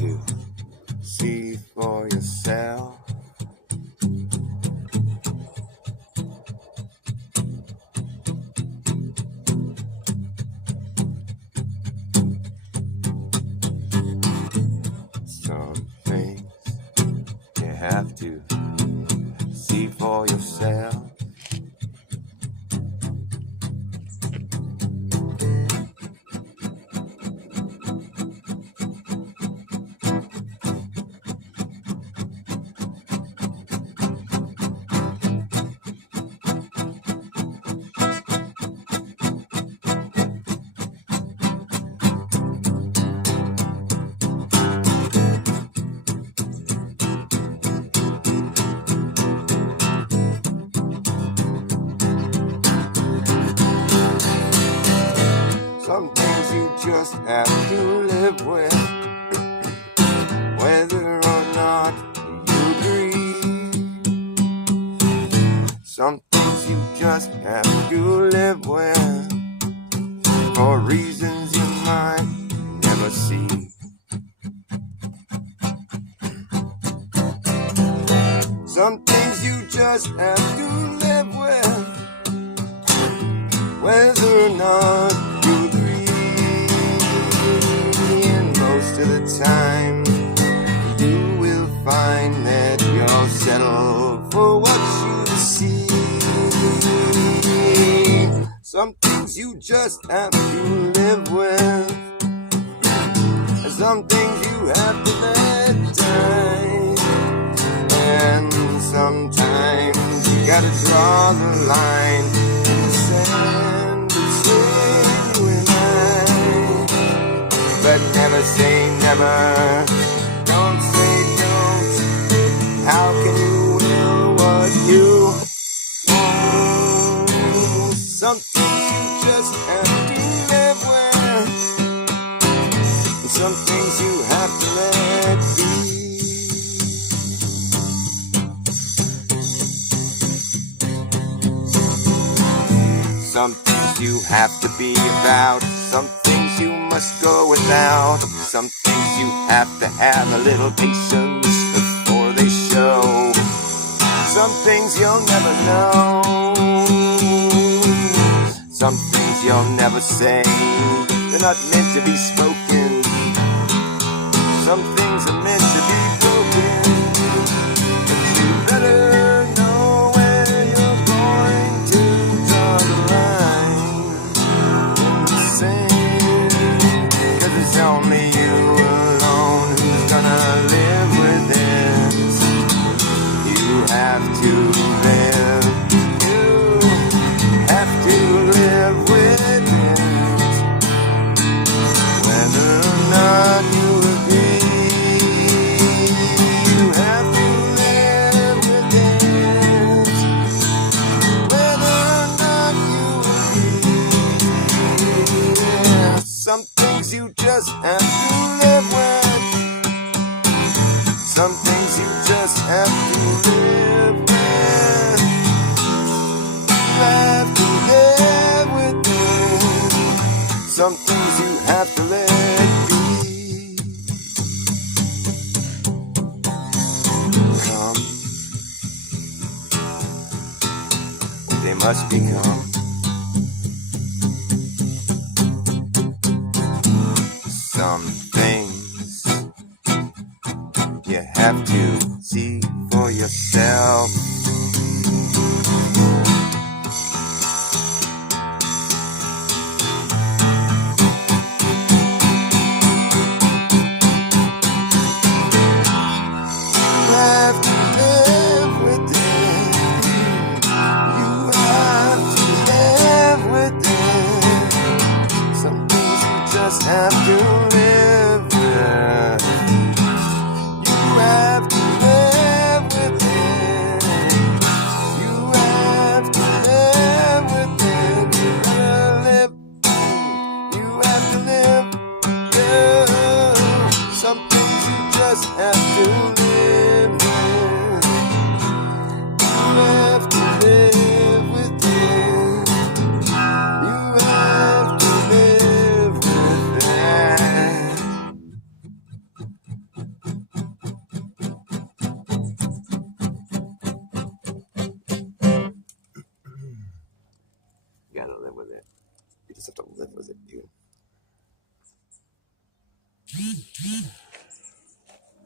to see for yourself. Some things you have to see for yourself. Some things you just have to live with, whether or not you agree. Some things you just have to live with, for reasons you might never see. Some things you just have to live with, whether or not you agree. And most of the time, you will find that you'll settle for what you see. Some things you just have to live with, and some things you have to let die. And sometimes you gotta draw the line in the sand between you and I. But never say never, don't say don't. How can you will what you want? Some things you just have to live with, and some things you have to let be. Some things you have to be about, some things you must go without. Some things you have to have a little patience before they show. Some things you'll never know, some things you'll never say, they're not meant to be spoken. Some things are meant to be broken, but you better know where you're going to draw the line in the sand. 'Cause it's only you alone who's gonna live with it. You have to live, you have to live with it, whether or not you agree. You have to live with it, whether or not you agree. Yeah. Some things you just have to live with, some things you just have to live with. You have to live with it, some things you have to let be. Come, they must become. Some things you have to see for yourself. You have to live with it. You have to live with it. Some things you just have to live with. You have to live with it. You have to live with it. You gotta live. You have to live. Yeah. Some things you just have to live with. You have to live with it. You have to live with that. You just have to live with it, dude.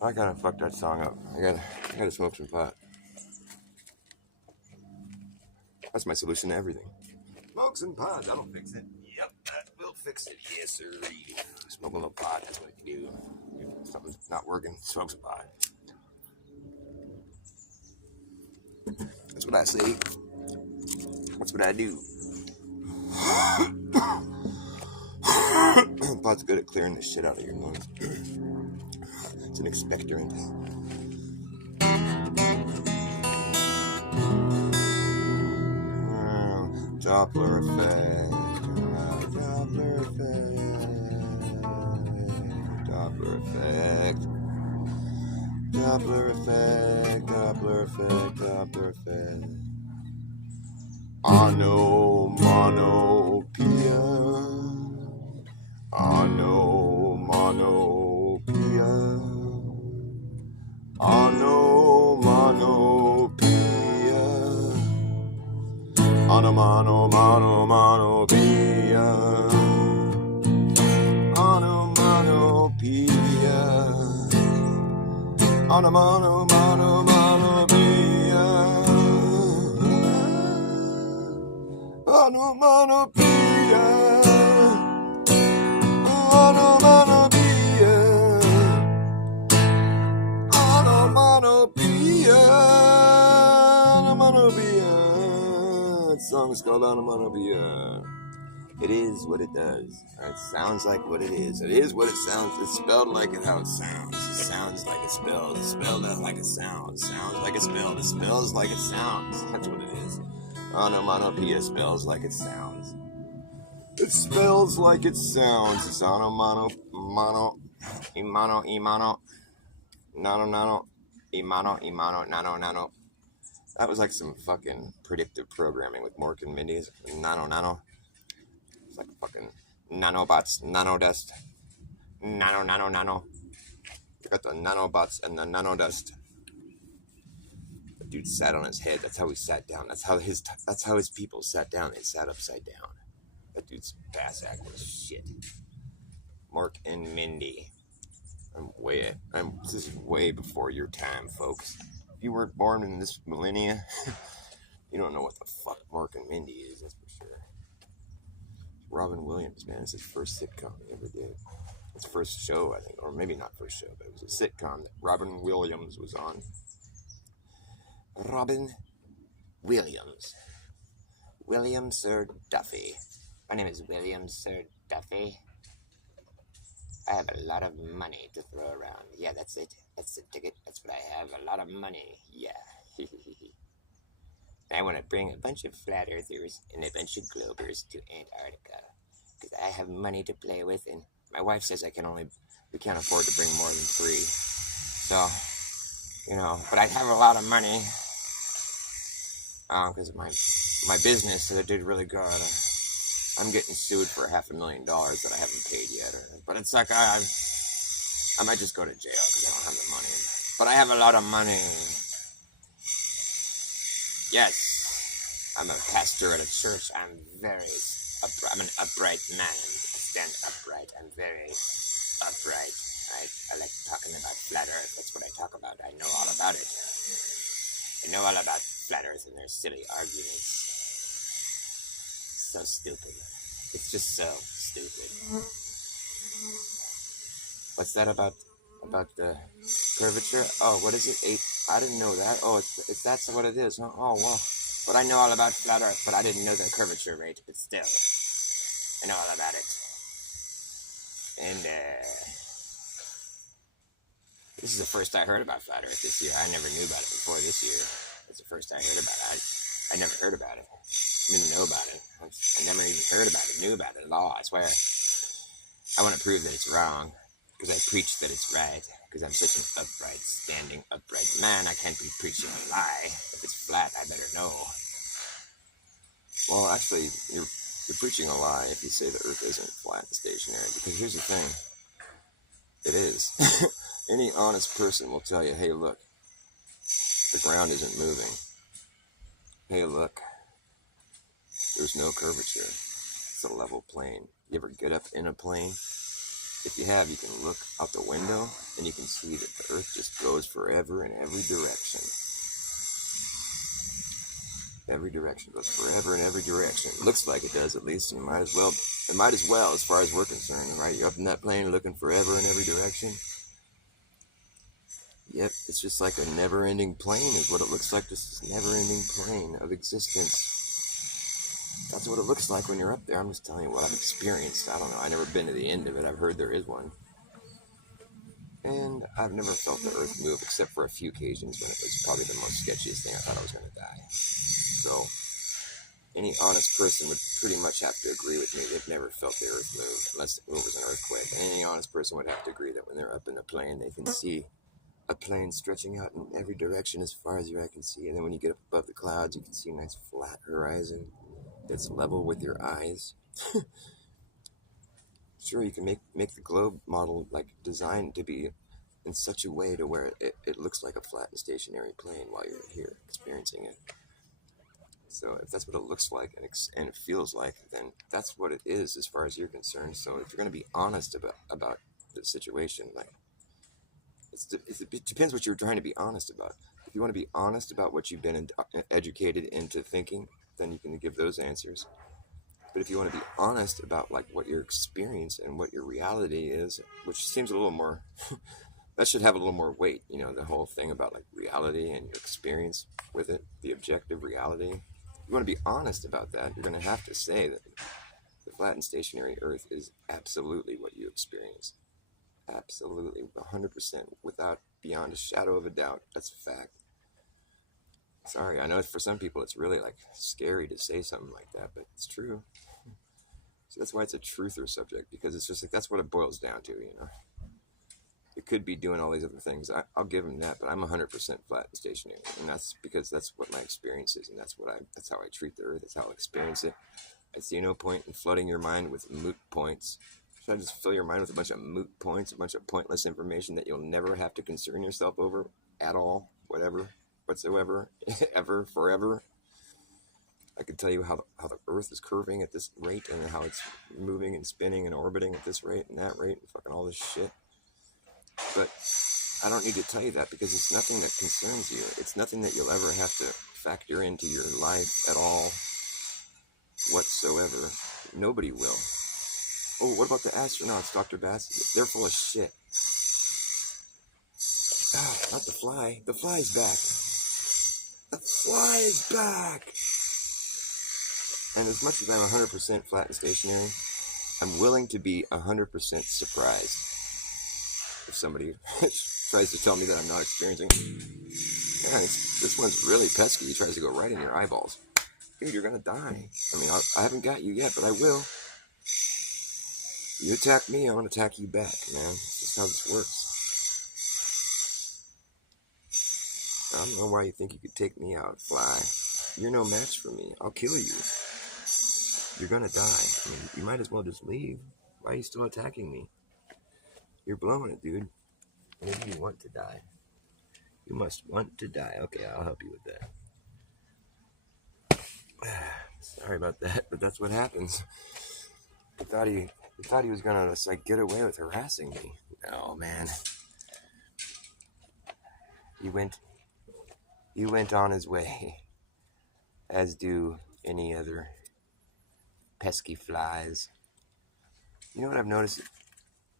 I gotta fuck that song up. I gotta smoke some pot. That's my solution to everything. Smoke some pot, that'll fix it. Yep, that will fix it. Yes, sir. Smoke a little pot, that's what you do. If something's not working, smoke some pot. That's what I say. That's what I do. Pot's good at clearing the shit out of your lungs. It's an expectorant. Doppler effect. Doppler effect. Doppler effect. Doppler effect. Doppler effect. Doppler effect. Onomatopoeia. Onomatopoeia. Onomatopoeia. Onomatopoeia. Onomatopoeia. Onomatopoeia. Onomatopoeia. Onomatopoeia. Onomatopoeia. Onomatopoeia. That song is called Onomatopoeia. It is what it does. It sounds like what it is. It is what it sounds. It's spelled like it how it sounds. It sounds like it's spelled. It's spelled out like it sounds. Sounds like it's spelled. It spells like it sounds. That's what it is. Onomatopoeia spells like it sounds. It spells like it sounds. It's imano, nano. That was like some fucking predictive programming with Mork and Mindy's nano. It's like fucking nanobots, nanodust, nano. You got the nanobots and the nanodust. The dude sat on his head. That's how he sat down. That's how his people sat down. They sat upside down. That dude's bass act was shit. Mork and Mindy. This is way before your time, folks. If you weren't born in this millennia, you don't know what the fuck Mork and Mindy is, that's for sure. Robin Williams, man, it's his first sitcom he ever did. His first show, I think, or maybe not first show, but it was a sitcom that Robin Williams was on. Robin Williams. William Sir Duffy. My name is William Sir Duffy. I have a lot of money to throw around. Yeah, that's it. That's the ticket. That's what I have. A lot of money. Yeah. I want to bring a bunch of flat earthers and a bunch of globers to Antarctica. Because I have money to play with. And my wife says we can't afford to bring more than 3. So, but I have a lot of money. Because of my business that did really good. I'm getting sued for $500,000 that I haven't paid yet. But it's like I might just go to jail because I don't have the money. But I have a lot of money. Yes, I'm a pastor at a church. I'm an upright man. I stand upright. I'm very upright. I like talking about flat Earth. That's what I talk about. I know all about it. I know all about flat Earth and their silly arguments. So stupid. It's just so stupid. What's that about the curvature? Oh, what is it? 8? I didn't know that. Oh, it's that's what it is. Huh? Oh, well. But I know all about flat Earth, but I didn't know the curvature rate. But still, I know all about it. And this is the first I heard about flat Earth this year. I never knew about it before this year. It's the first I heard about it. I never heard about it. Didn't know about it. I never even heard about it, knew about it at all, I swear. I want to prove that it's wrong, because I preach that it's right, because I'm such an upright, standing, upright man. I can't be preaching a lie. If it's flat, I better know. Well, actually, you're preaching a lie if you say the Earth isn't flat and stationary, because here's the thing. It is. Any honest person will tell you, hey, look, the ground isn't moving. Hey, look. There's no curvature. It's That's a level plane. You ever get up in a plane? If you have, you can look out the window and you can see that the earth just goes forever in every direction. Every direction goes forever in every direction. It looks like it does, at least. And it might as well, as far as we're concerned, right? You're up in that plane looking forever in every direction. Yep, it's just like a never-ending plane is what it looks like. Just this never-ending plane of existence. That's what it looks like when you're up there. I'm just telling you what I've experienced. I don't know. I've never been to the end of it. I've heard there is one. And I've never felt the earth move except for a few occasions when it was probably the most sketchiest thing. I thought I was going to die. So any honest person would pretty much have to agree with me. They've never felt the earth move unless it was an earthquake. And any honest person would have to agree that when they're up in a plane, they can see a plane stretching out in every direction as far as your eye can see. And then when you get up above the clouds, you can see a nice flat horizon that's level with your eyes. Sure, you can make the globe model like designed to be in such a way to where it looks like a flat and stationary plane while you're here experiencing it. So if that's what it looks like and it feels like, then that's what it is as far as you're concerned. So if you're going to be honest about the situation, like it depends what you're trying to be honest about. If you want to be honest about what you've been educated into thinking, then you can give those answers. But if you want to be honest about like what your experience and what your reality is, which seems a little more, that should have a little more weight, you know, the whole thing about like reality and your experience with it, the objective reality. If you want to be honest about that, you're going to have to say that the flat and stationary earth is absolutely what you experience. Absolutely, 100%, without beyond a shadow of a doubt. That's a fact. Sorry, I know for some people it's really like scary to say something like that, but it's true. So that's why it's a truther subject, because it's just like that's what it boils down to, you know. It could be doing all these other things. I'll give them that, but I'm 100% flat and stationary, and that's because that's what my experience is, and that's how I treat the earth. That's how I experience it. I see no point in flooding your mind with moot points. Should I just fill your mind with a bunch of moot points, a bunch of pointless information that you'll never have to concern yourself over at all, whatever, whatsoever, ever, forever? I could tell you how the earth is curving at this rate and how it's moving and spinning and orbiting at this rate and that rate and fucking all this shit. But I don't need to tell you that because it's nothing that concerns you. It's nothing that you'll ever have to factor into your life at all whatsoever. Nobody will. Oh, what about the astronauts, Dr. Bass? They're full of shit. Ah, not the fly. The fly's back. The fly is back! And as much as I'm 100% flat and stationary, I'm willing to be 100% surprised if somebody tries to tell me that I'm not experiencing it. Yeah, this one's really pesky. He tries to go right in your eyeballs. Dude, you're gonna die. I mean, I haven't got you yet, but I will. You attack me, I'm gonna attack you back, man. That's just how this works. I don't know why you think you could take me out, fly. You're no match for me. I'll kill you. You're gonna die. I mean, you might as well just leave. Why are you still attacking me? You're blowing it, dude. Maybe you want to die. You must want to die. Okay, I'll help you with that. Sorry about that, but that's what happens. I thought he was gonna just like get away with harassing me. No, man. He went on his way, as do any other pesky flies. You know what I've noticed?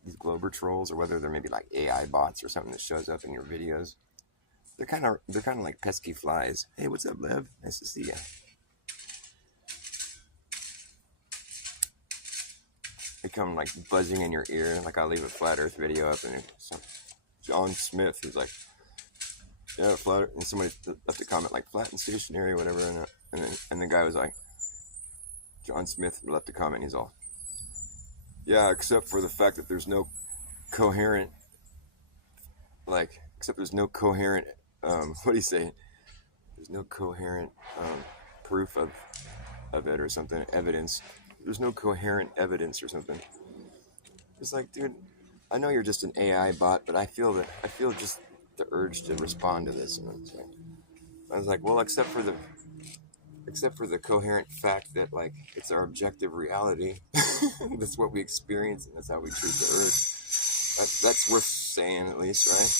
These Glober trolls, or whether they're maybe like AI bots or something that shows up in your videos, they're kind of like pesky flies. Hey, what's up, Lev? Nice to see you. They come like buzzing in your ear, like I'll leave a flat Earth video up, and some John Smith who's like, yeah, flat, and somebody left a comment like flat and stationary or whatever, and the guy was like, John Smith left a comment. He's all, yeah, except for the fact that there's no coherent, what do you say? There's no coherent proof of it or something, evidence. There's no coherent evidence or something. It's like, dude, I know you're just an AI bot, but I feel just the urge to respond to this. And I was like, well, except for except for the coherent fact that, like, it's our objective reality. That's what we experience, and that's how we treat the Earth. That's worth saying, at least, right?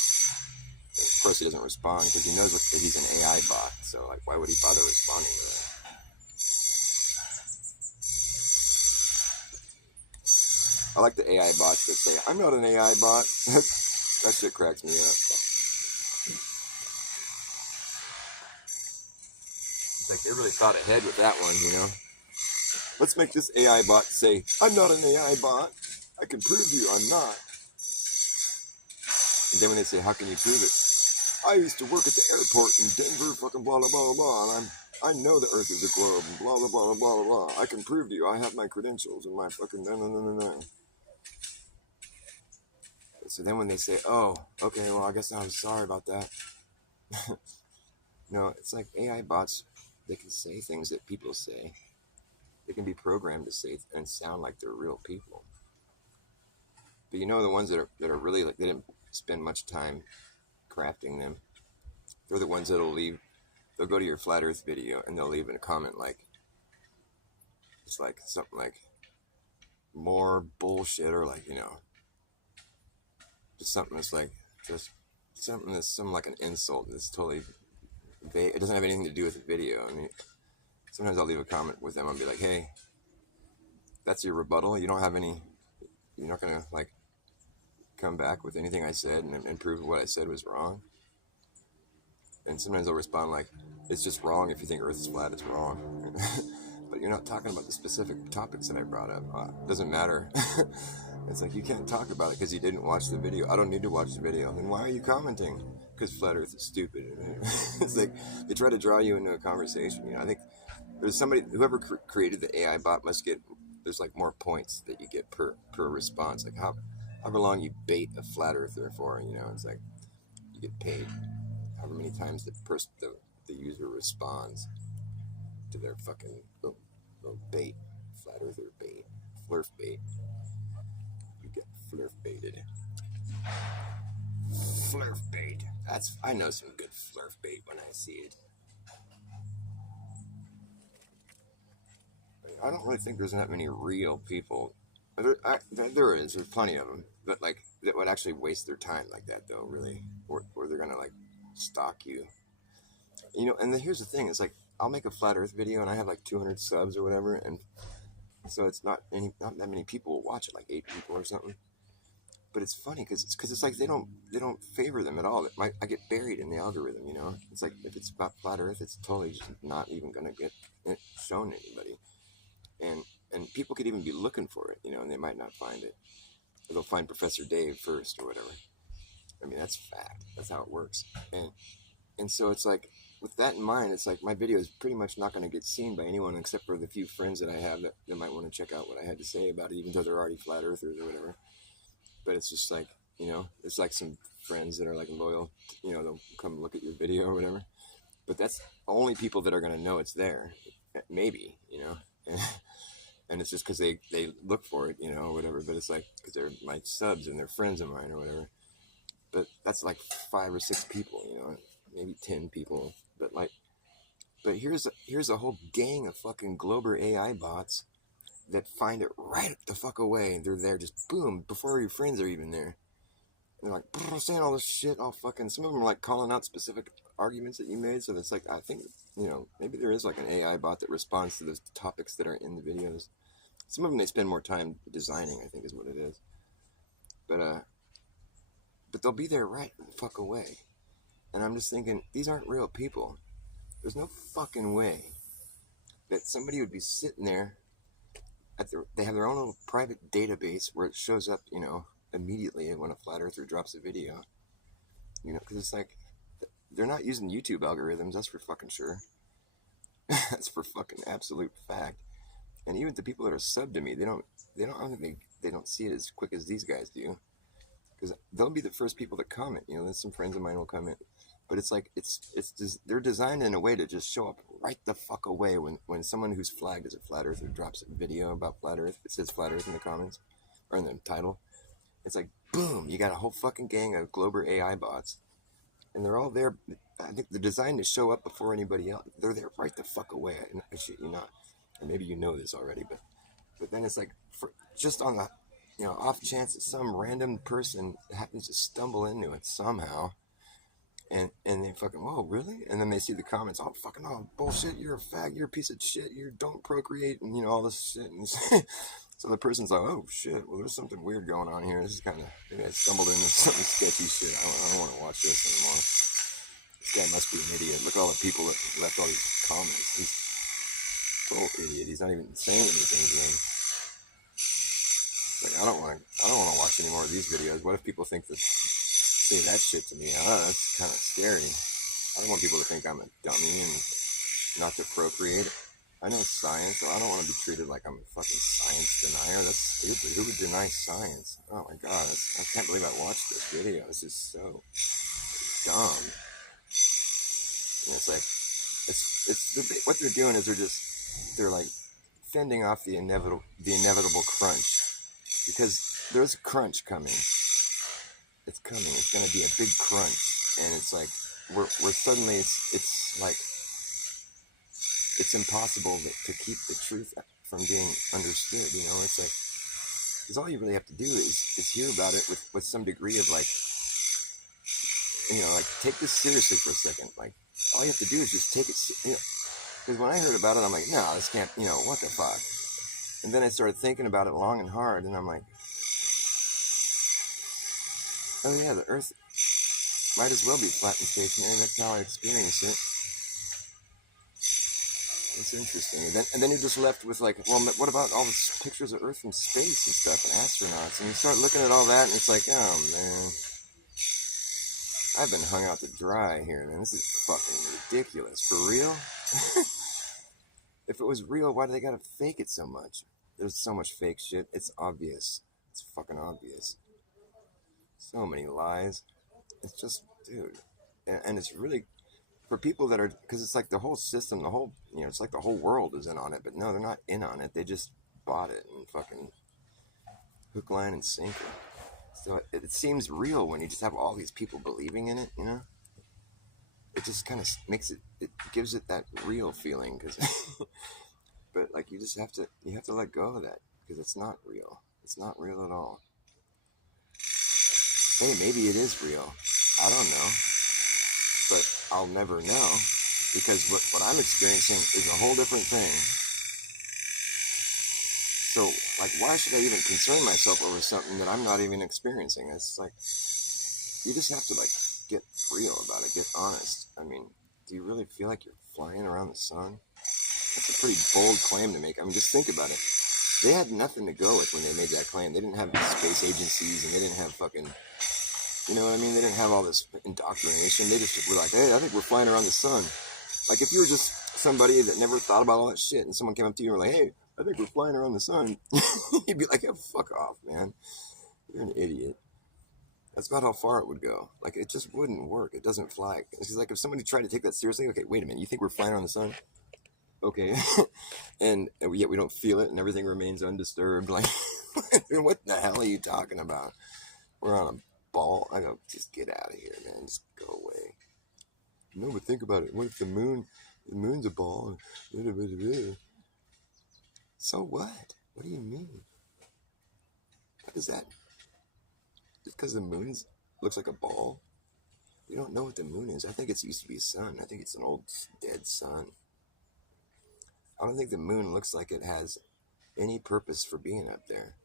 Of course, he doesn't respond because he knows that he's an AI bot. So, like, why would he bother responding to that? I like the AI bots that say, "I'm not an AI bot." That shit cracks me up. It's like they really thought ahead with that one, you know? Let's make this AI bot say, "I'm not an AI bot. I can prove to you I'm not." And then when they say, "How can you prove it?" "I used to work at the airport in Denver, fucking blah, blah, blah, blah, and I know the Earth is a globe, and blah, blah, blah, blah, blah, blah. I can prove to you. I have my credentials and my fucking no. So then when they say, "Oh, okay, well, I guess I'm sorry about that." No, it's like AI bots, they can say things that people say. They can be programmed to say and sound like they're real people. But you know, the ones that are really, like, they didn't spend much time crafting them. They're the ones they'll go to your flat Earth video and they'll leave in a comment like, it's like something like, "More bullshit," or like, you know, just something that's like, just something that's some like an insult that's totally vague. It doesn't have anything to do with the video. I mean, sometimes I'll leave a comment with them and be like, "Hey, that's your rebuttal? You don't have any, you're not gonna like come back with anything I said and prove what I said was wrong?" And sometimes they'll respond like, "It's just wrong. If you think Earth is flat, it's wrong." But you're not talking about the specific topics that I brought up. It doesn't matter. It's like, you can't talk about it because you didn't watch the video. I don't need to watch the video. Then why are you commenting? Because flat Earth is stupid. It's like they try to draw you into a conversation. You know, I think there's somebody, whoever created the AI bot must get, there's like more points that you get per response. Like however long you bait a flat earther for, you know, it's like you get paid however many times the user responds to their fucking little bait, flat earther bait, flurf bait. You get flurf baited. Flurf bait. I know some good flurf bait when I see it. I don't really think there's that many real people. There is. There's plenty of them, but like that would actually waste their time like that, though. Really, or they're gonna like stalk you. You know. And here's the thing: it's like I'll make a flat Earth video and I have like 200 subs or whatever, and so it's not that many people will watch it, like 8 people or something. But it's funny because it's like they don't favor them at all. I get buried in the algorithm, you know. It's like if it's about flat Earth, it's totally just not even gonna get it shown to anybody. And people could even be looking for it, you know, and they might not find it. Or they'll find Professor Dave first or whatever. I mean, that's fact. That's how it works. And so it's like, with that in mind, it's like my video is pretty much not going to get seen by anyone except for the few friends that I have that might want to check out what I had to say about it, even though they're already flat earthers or whatever. But it's just like, you know, it's like some friends that are like loyal, you know, they'll come look at your video or whatever. But that's only people that are going to know it's there. Maybe, you know. And it's just because they look for it, you know, or whatever. But it's like, because they're my subs and they're friends of mine or whatever. But that's like 5 or 6 people, you know, maybe 10 people. But here's a whole gang of fucking Glober AI bots that find it right the fuck away. They're there just boom before your friends are even there. And they're like saying all this shit, all fucking. Some of them are like calling out specific arguments that you made. So that's like, I think, you know, maybe there is like an AI bot that responds to the topics that are in the videos. Some of them they spend more time designing, I think is what it is. But they'll be there right the fuck away. And I'm just thinking, these aren't real people. There's no fucking way that somebody would be sitting there they have their own little private database where it shows up, you know, immediately when a flat earther drops a video. You know, because it's like, they're not using YouTube algorithms, that's for fucking sure. That's for fucking absolute fact. And even the people that are subbed to me, I don't think they don't see it as quick as these guys do. Because they'll be the first people that comment, you know, then some friends of mine will comment. But it's like, they're designed in a way to just show up right the fuck away when someone who's flagged as a flat earther drops a video about flat earth. It says flat earth in the comments, or in the title. It's like, boom, you got a whole fucking gang of Glober AI bots and they're all there. I think they're designed to show up before anybody else. They're there right the fuck away. And I shit you not. And maybe you know this already, but then it's like just on the off chance that some random person happens to stumble into it somehow, and they fucking, whoa, really? And then they see the comments, oh fucking, oh bullshit, you're a fag, you're a piece of shit, you don't procreate, and all this shit. And so the person's like, oh shit, well there's something weird going on here. This is kind of, maybe I stumbled into something sketchy shit. I don't want to watch this anymore. This guy must be an idiot. Look at all the people that left all these comments. He's a total idiot. He's not even saying anything to them. Like, I don't want to watch any more of these videos. What if people think that, say that shit to me? That's kind of scary. I don't want people to think I'm a dummy and not to procreate. I know science, so I don't want to be treated like I'm a fucking science denier. That's stupid. Who would deny science? Oh my god, I can't believe I watched this video. This is so dumb. And it's like, what they're doing is they're like fending off the inevitable crunch. Because there's a crunch coming. It's coming. It's going to be a big crunch. And it's like, we're suddenly, it's like, it's impossible to keep the truth from being understood, It's like, because all you really have to do is hear about it with some degree of like, like, take this seriously for a second. Like, all you have to do is just take it, because when I heard about it, I'm like, no, this can't, what the fuck? And then I started thinking about it long and hard, and I'm like, oh yeah, the Earth might as well be flat and stationary. That's how I experience it. It's interesting. And then you're just left with like, well, what about all the pictures of Earth from space and stuff, and astronauts? And you start looking at all that, and it's like, oh man, I've been hung out to dry here, man. This is fucking ridiculous. For real? If it was real, why do they gotta fake it so much? There's so much fake shit. It's obvious. It's fucking obvious. So many lies. It's just, dude. And it's really, for people that are, because it's like the whole system, the whole, it's like the whole world is in on it. But no, they're not in on it. They just bought it and fucking hook, line, and sinker. So it seems real when you just have all these people believing in it, It just kind of makes it gives it that real feeling, because but like you have to let go of that, because it's not real. It's not real at all. Hey, maybe it is real. I don't know. But I'll never know, because what I'm experiencing is a whole different thing. So, like, why should I even concern myself over something that I'm not even experiencing? It's like, you just have to, like, get real about it, get honest. I mean, do you really feel like you're flying around the sun? That's a pretty bold claim to make. I mean, just think about it. They had nothing to go with when they made that claim. They didn't have space agencies, and they didn't have fucking, you know what I mean? They didn't have all this indoctrination. They just were like, hey, I think we're flying around the sun. Like, if you were just somebody that never thought about all that shit, and someone came up to you and were like, hey, I think we're flying around the sun, you'd be like, yeah, fuck off, man. You're an idiot. That's about how far it would go. Like, it just wouldn't work. It doesn't fly. It's like, if somebody tried to take that seriously, okay, wait a minute, you think we're flying around the sun? Okay. and yet we don't feel it, and everything remains undisturbed. Like, what the hell are you talking about? We're on a ball. I go, just get out of here, man. Just go away. No, but think about it. What if the moon's a ball? So what? What do you mean? What is that? Just because the moon looks like a ball? We don't know what the moon is. I think it used to be a sun. I think it's an old dead sun. I don't think the moon looks like it has any purpose for being up there.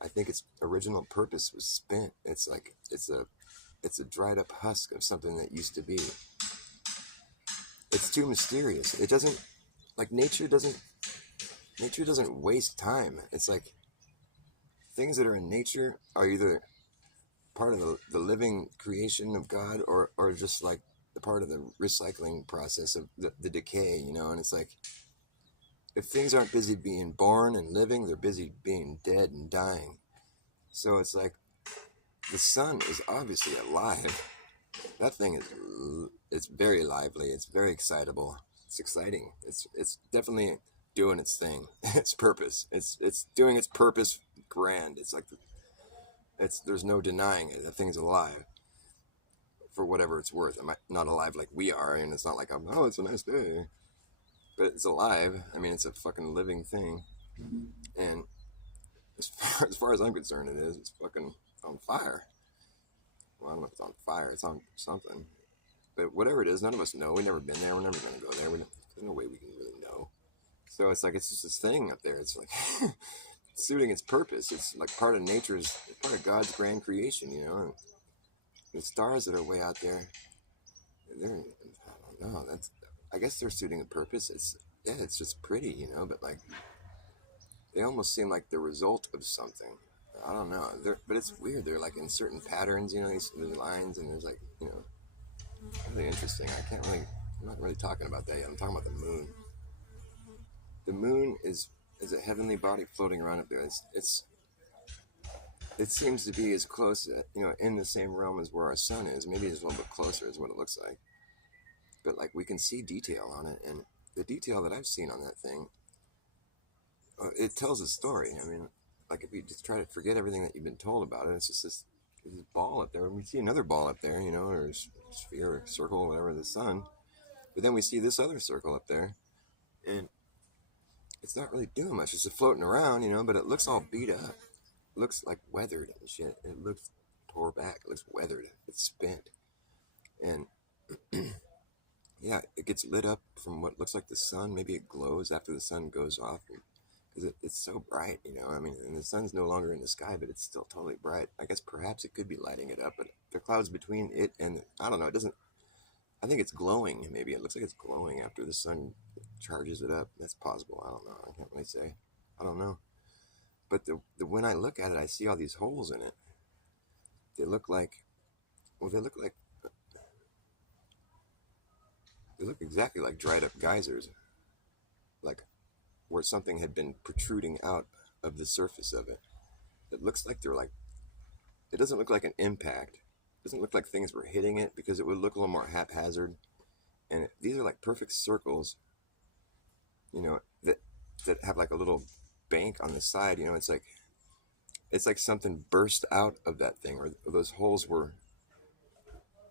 I think its original purpose was spent. It's like it's a dried up husk of something that used to be. It's too mysterious. It doesn't, like, nature doesn't waste time. It's like things that are in nature are either part of the living creation of God, or just like the part of the recycling process of the decay, and it's like, if things aren't busy being born and living, they're busy being dead and dying. So it's like, the sun is obviously alive. That thing it's very lively. It's very excitable. It's exciting. It's definitely doing its thing. Its purpose. It's doing its purpose grand. It's like, there's no denying it. That thing's alive. for whatever it's worth. I'm not alive like we are, and it's not like oh, it's a nice day, but it's alive. I mean, it's a fucking living thing, and as far as I'm concerned, it is. It's fucking on fire. Well, I don't know if it's on fire. It's on something. But whatever it is, none of us know. We've never been there. We're never going to go there. There's no way we can really know. So it's like it's just this thing up there. It's like it's suiting its purpose. It's like part of nature's, part of God's grand creation, you know. And the stars that are way out there, they're, I don't know. I guess they're suiting a purpose. It's just pretty, you know. But like, they almost seem like the result of something. I don't know. But it's weird. They're like in certain patterns, you know, these lines, and there's like, you know, really interesting. I'm not really talking about that yet. I'm talking about the moon. The moon is a heavenly body floating around up there. It seems to be as close, you know, in the same realm as where our sun is. Maybe it's a little bit closer is what it looks like. But like we can see detail on it, and the detail that I've seen on that thing, it tells a story. I mean, like if you just try to forget everything that you've been told about it, it's just this ball up there. And we see another ball up there, you know, or sphere or circle, whatever, the sun. But then we see this other circle up there, and it's not really doing much. It's just floating around, you know, but it looks all beat up. It looks like weathered and shit. It looks tore back. It looks weathered. It's spent. And yeah, it gets lit up from what looks like the sun. Maybe it glows after the sun goes off. Because it's so bright, you know. I mean, and the sun's no longer in the sky, but it's still totally bright. I guess perhaps it could be lighting it up, but the clouds between it and, I don't know, it doesn't, I think it's glowing, maybe. It looks like it's glowing after the sun charges it up. That's possible. I don't know. I can't really say. I don't know. But when I look at it, I see all these holes in it. They look exactly like dried up geysers. Like where something had been protruding out of the surface of it. It looks like it doesn't look like an impact. It doesn't look like things were hitting it because it would look a little more haphazard. And these are like perfect circles, you know, that have like a little bank on the side, you know. It's like something burst out of that thing, or those holes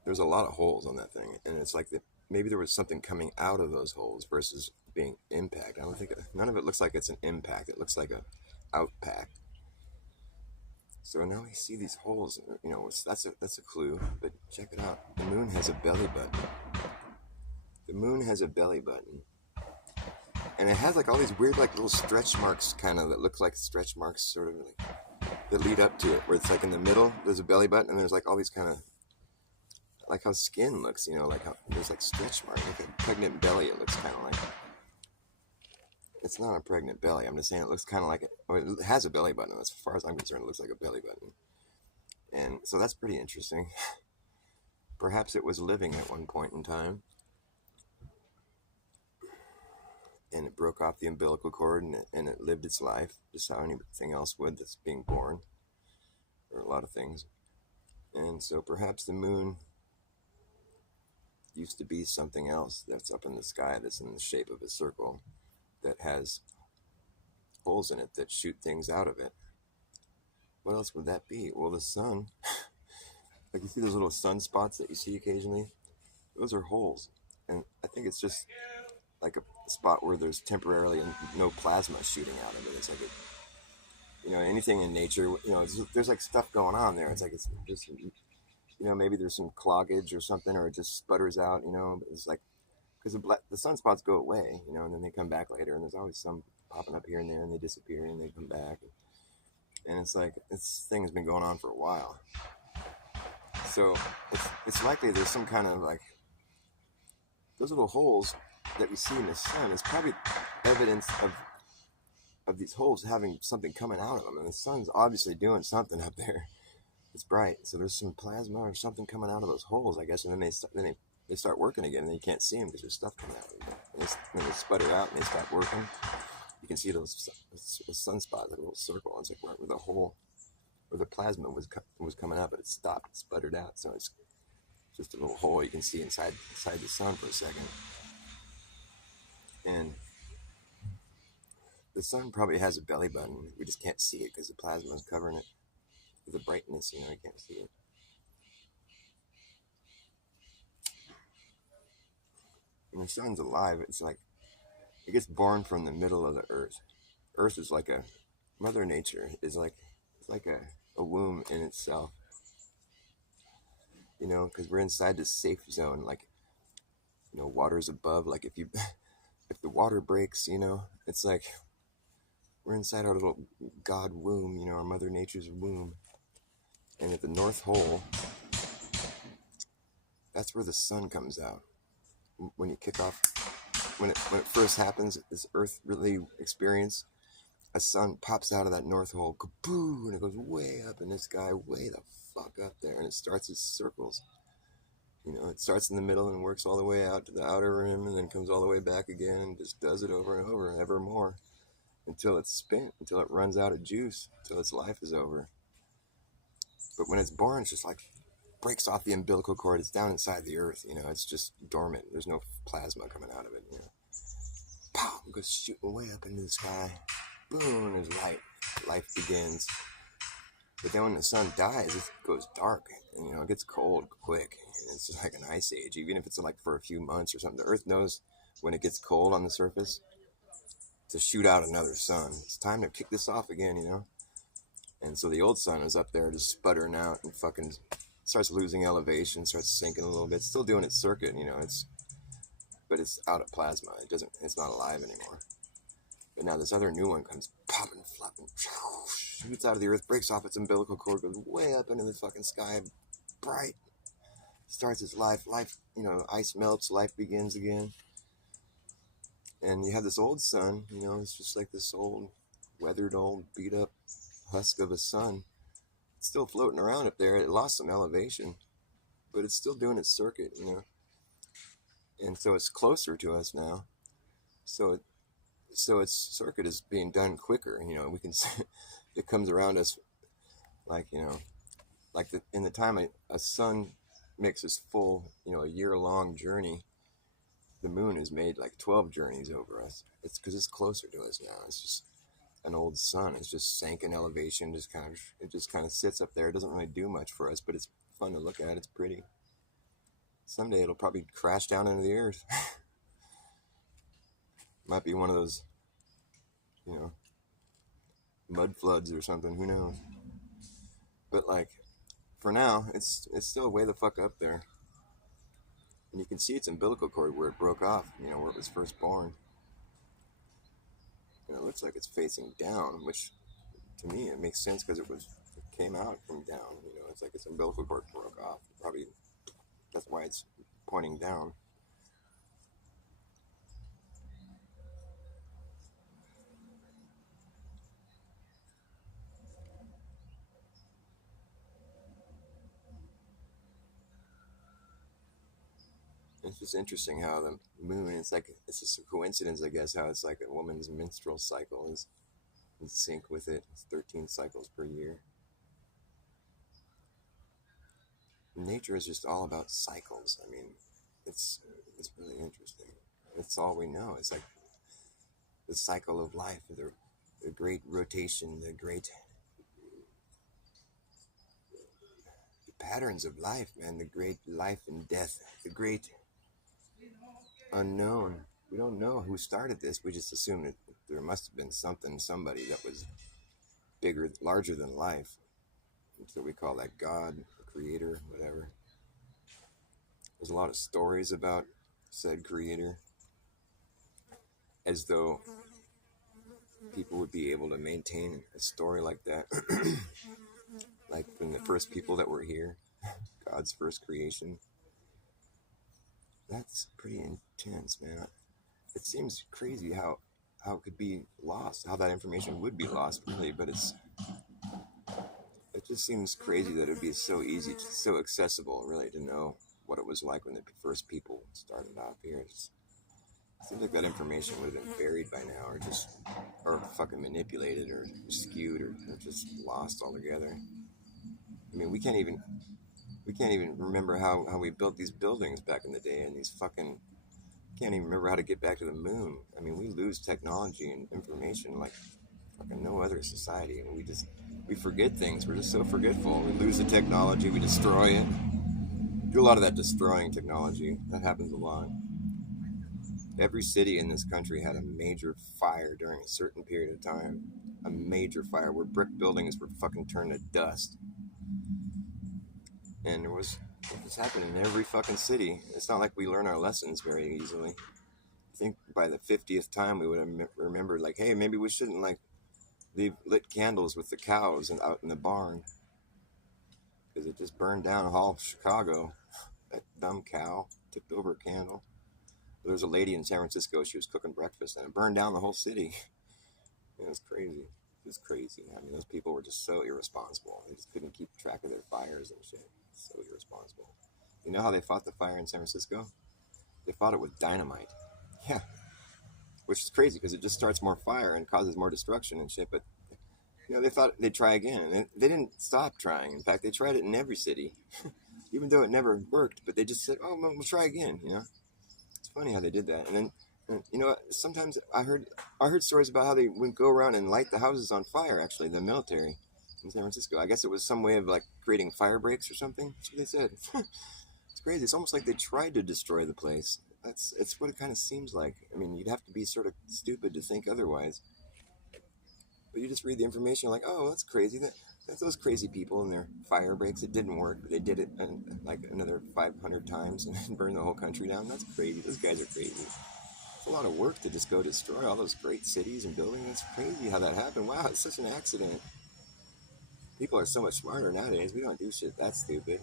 there's a lot of holes on that thing. And it's like maybe there was something coming out of those holes versus being impact. I don't think, none of it looks like it's an impact. It looks like a outpack. So now we see these holes, you know, that's a clue, but check it out. The moon has a belly button. The moon has a belly button. And it has like all these weird like little stretch marks kind of that look like stretch marks sort of like that lead up to it, where it's like in the middle, there's a belly button, and there's like all these kind of, like how skin looks, you know, like how there's like stretch marks, like a pregnant belly, it looks kind of like. It's not a pregnant belly. I'm just saying it looks kind of like it. I mean, it has a belly button. As far as I'm concerned, it looks like a belly button. And so that's pretty interesting. Perhaps it was living at one point in time. And it broke off the umbilical cord and it lived its life just how anything else would that's being born. Or a lot of things. And so perhaps the moon used to be something else that's up in the sky that's in the shape of a circle, that has holes in it that shoot things out of it. What else would that be? Well, the sun. Like you see those little sunspots that you see occasionally? Those are holes. And I think it's just like a spot where there's temporarily no plasma shooting out of it. It's like, you know, anything in nature, you know, there's like stuff going on there. It's like it's just, you know, maybe there's some cloggage or something, or it just sputters out, you know. It's like, because the sunspots go away, you know, and then they come back later, and there's always some popping up here and there, and they disappear, and they come back. And it's like, this thing has been going on for a while. So it's likely there's some kind of like, those little holes that we see in the sun is probably evidence of these holes having something coming out of them. And the sun's obviously doing something up there. It's bright, so there's some plasma or something coming out of those holes, I guess, and then they start working again, and then you can't see them because there's stuff coming out of them. And they sputter out, and they stop working. You can see those sunspots, like a little circle. It's like where the hole, where the plasma was coming up, but it stopped, it sputtered out. So it's just a little hole you can see inside the sun for a second. And the sun probably has a belly button. We just can't see it because the plasma is covering it. The brightness, you know, you can't see it. When the sun's alive, it's like it gets born from the middle of the earth. Earth is like a Mother Nature is like it's like a womb in itself, because we're inside this safe zone. Like, water's above. Like if you if the water breaks, it's like we're inside our little God womb, our Mother Nature's womb. And at the North Pole, that's where the sun comes out. When you kick off, when it first happens, this Earth really experience, a sun pops out of that North Pole, kaboo, and it goes way up in the sky, way the fuck up there, and it starts its circles. It starts in the middle and works all the way out to the outer rim, and then comes all the way back again, and just does it over and over, and ever more, until it's spent, until it runs out of juice, until its life is over. But when it's born, it's just like breaks off the umbilical cord. It's down inside the earth. It's just dormant. There's no plasma coming out of it. Pow! It goes shooting way up into the sky. Boom! There's light. Life begins. But then when the sun dies, it goes dark. And, it gets cold quick. And it's just like an ice age. Even if it's like for a few months or something, the earth knows when it gets cold on the surface to shoot out another sun. It's time to kick this off again, And so the old sun is up there just sputtering out and fucking starts losing elevation, starts sinking a little bit. Still doing its circuit, but it's out of plasma. It's not alive anymore. But now this other new one comes popping, flapping, shoots out of the earth, breaks off its umbilical cord, goes way up into the fucking sky, bright, starts its life, ice melts, life begins again. And you have this old sun, it's just like this old, weathered, old, beat up husk of a sun. It's still floating around up there. It lost some elevation, but it's still doing its circuit, And so it's closer to us now. So its circuit is being done quicker, we can see it comes around us like, in the time a sun makes its full, a year-long journey, the moon has made like 12 journeys over us. It's because it's closer to us now. It's just an old sun. It's just sank in elevation. It just kind of sits up there. It doesn't really do much for us, but it's fun to look at. It's pretty. Someday it'll probably crash down into the earth. Might be one of those, mud floods or something. Who knows? But like, for now, it's still way the fuck up there. And you can see its umbilical cord where it broke off, where it was first born. And it looks like it's facing down, which to me it makes sense because it came out from down. It's like its umbilical cord broke off. Probably that's why it's pointing down. It's just interesting how the moon, it's just a coincidence, I guess, how it's like a woman's menstrual cycle is in sync with it. It's 13 cycles per year. Nature is just all about cycles. I mean, it's really interesting. That's all we know. It's like the cycle of life, the great rotation, the great patterns of life, man, the great life and death, the great unknown. We don't know who started this. We just assume that there must have been somebody that was bigger, larger than life. So we call that God, the creator, whatever. There's a lot of stories about said creator, as though people would be able to maintain a story like that. Like from the first people that were here, God's first creation. That's pretty intense, man. It seems crazy how it could be lost, how that information would be lost, really, but it just seems crazy that it would be so easy, so accessible, really, to know what it was like when the first people started out here. It seems like that information would have been buried by now, or fucking manipulated, or skewed, or just lost altogether. I mean, we can't even remember how we built these buildings back in the day, and can't even remember how to get back to the moon. I mean, we lose technology and information like fucking no other society, and we forget things. We're just so forgetful. We lose the technology, we destroy it. Do a lot of that destroying technology. That happens a lot. Every city in this country had a major fire during a certain period of time. A major fire where brick buildings were fucking turned to dust. And it was happening in every fucking city. It's not like we learn our lessons very easily. I think by the 50th time we would have remembered, like, hey, maybe we shouldn't like leave lit candles with the cows and out in the barn, because it just burned down all of Chicago. That dumb cow tipped over a candle. There was a lady in San Francisco, she was cooking breakfast and it burned down the whole city. It was crazy. It was crazy. I mean, those people were just so irresponsible. They just couldn't keep track of their fires and shit. So irresponsible. You know how they fought the fire in San Francisco? They fought it with dynamite. Yeah. Which is crazy because it just starts more fire and causes more destruction and shit. But, you know, they thought they'd try again. And they didn't stop trying. In fact, they tried it in every city. Even though it never worked. But they just said, oh, we'll try again, you know? It's funny how they did that. And then, you know, sometimes I heard stories about how they would go around and light the houses on fire, actually, the military in San Francisco. I guess it was some way of, like, creating fire breaks or something. That's what they said. It's crazy. It's almost like they tried to destroy the place. It's what it kind of seems like. I mean, you'd have to be sort of stupid to think otherwise. But you just read the information, you're like, oh, that's crazy. That's those crazy people and their fire breaks. It didn't work, but they did it like another 500 times and burned the whole country down. That's crazy. Those guys are crazy. It's a lot of work to just go destroy all those great cities and buildings. It's crazy how that happened. Wow, it's such an accident. People are so much smarter nowadays. We don't do shit that stupid.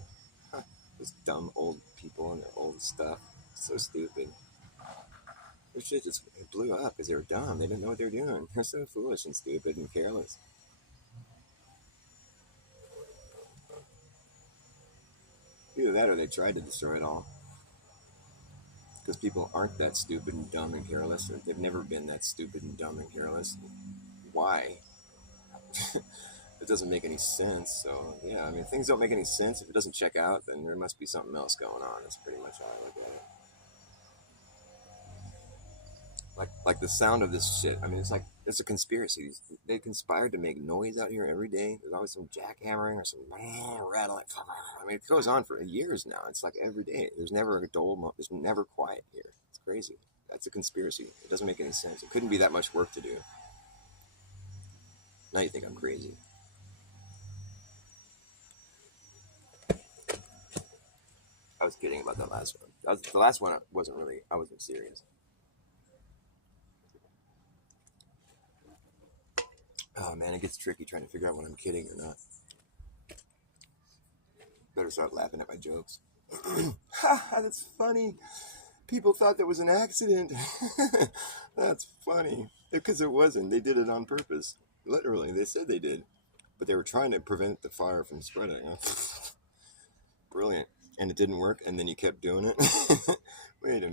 Huh. Those dumb old people and their old stuff. So stupid. Their shit just blew up because they were dumb. They didn't know what they were doing. They're so foolish and stupid and careless. Either that or they tried to destroy it all. Because people aren't that stupid and dumb and careless. Or they've never been that stupid and dumb and careless. Why? It doesn't make any sense. So, yeah, I mean, if things don't make any sense, if it doesn't check out, then there must be something else going on. That's pretty much how I look at it. Like the sound of this shit. I mean, it's a conspiracy. They conspired to make noise out here every day. There's always some jackhammering or some rattling. I mean, it goes on for years now. It's like every day. There's never a dull moment. There's never quiet here. It's crazy. That's a conspiracy. It doesn't make any sense. It couldn't be that much work to do. Now you think I'm crazy. I was kidding about that last one. The last one I wasn't serious. Oh man, it gets tricky trying to figure out when I'm kidding or not. Better start laughing at my jokes. Ha, that's funny. People thought that was an accident. That's funny. Because it wasn't. They did it on purpose. Literally, they said they did. But they were trying to prevent the fire from spreading. Brilliant. And it didn't work, and then you kept doing it. Wait a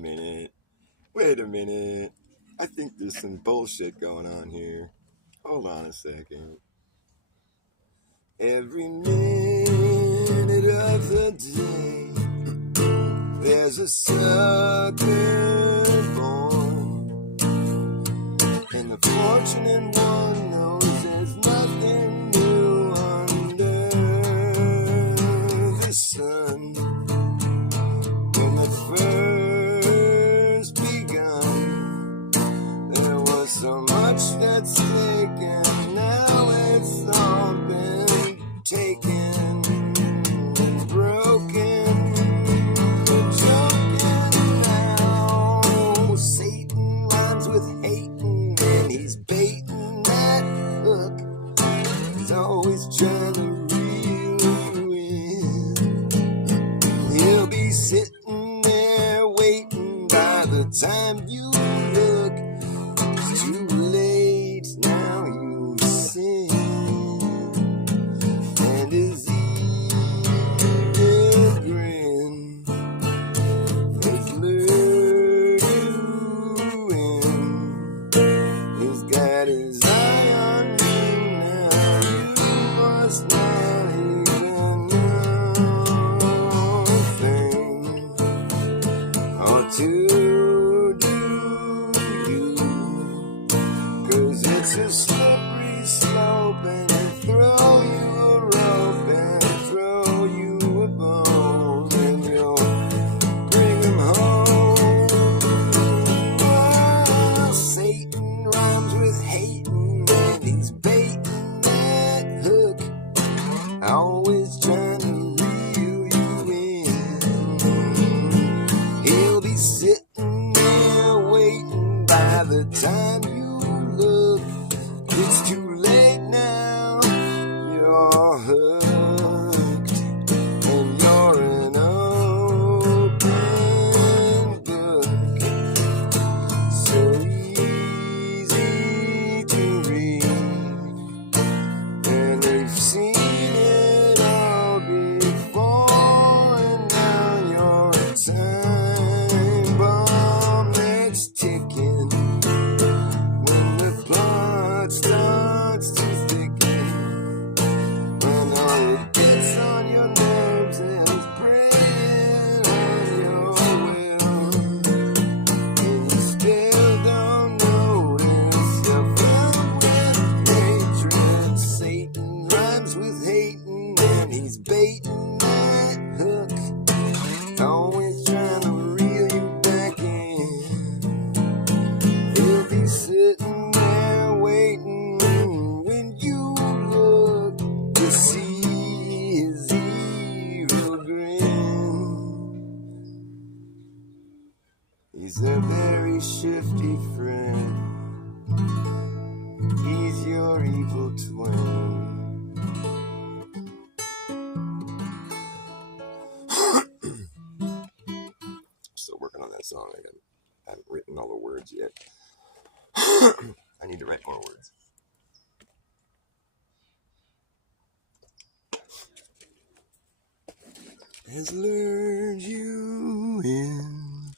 minute. I think there's some bullshit going on here. Hold on a second. Every minute of the day, there's a sucker born, and the fortunate one knows there's nothing new under the sun. When the first begun, there was so much that's taken, now it's all been taken and broken. We're joking now. Satan rhymes with hating, and he's baiting that hook. He's always trying to reel you in. He'll be sitting there waiting by the time you look. It's too late now, you sin. And his evil grin has lured you in. He's got his eye on you now. You must not even know a thing or to do. always trying to reel you in. He'll be sitting there waiting by the time you look. It's too late now, you're hooked, and you're an open book. So easy to read, and you've seen it all before, and now you're a time bomb that's ticking. When the blood starts to thicken, when all it gets on your nerves and is preying on your will, and you still don't notice you're filled with hatred. Satan rhymes with hating, and he's baiting that hook, always trying to reel you back in. He'll be sitting there waiting when you look to see his evil grin. He's a very shifty friend. He's your evil twin. Still working on that song. I haven't written all the words yet. I need to write more words. Has lured you in.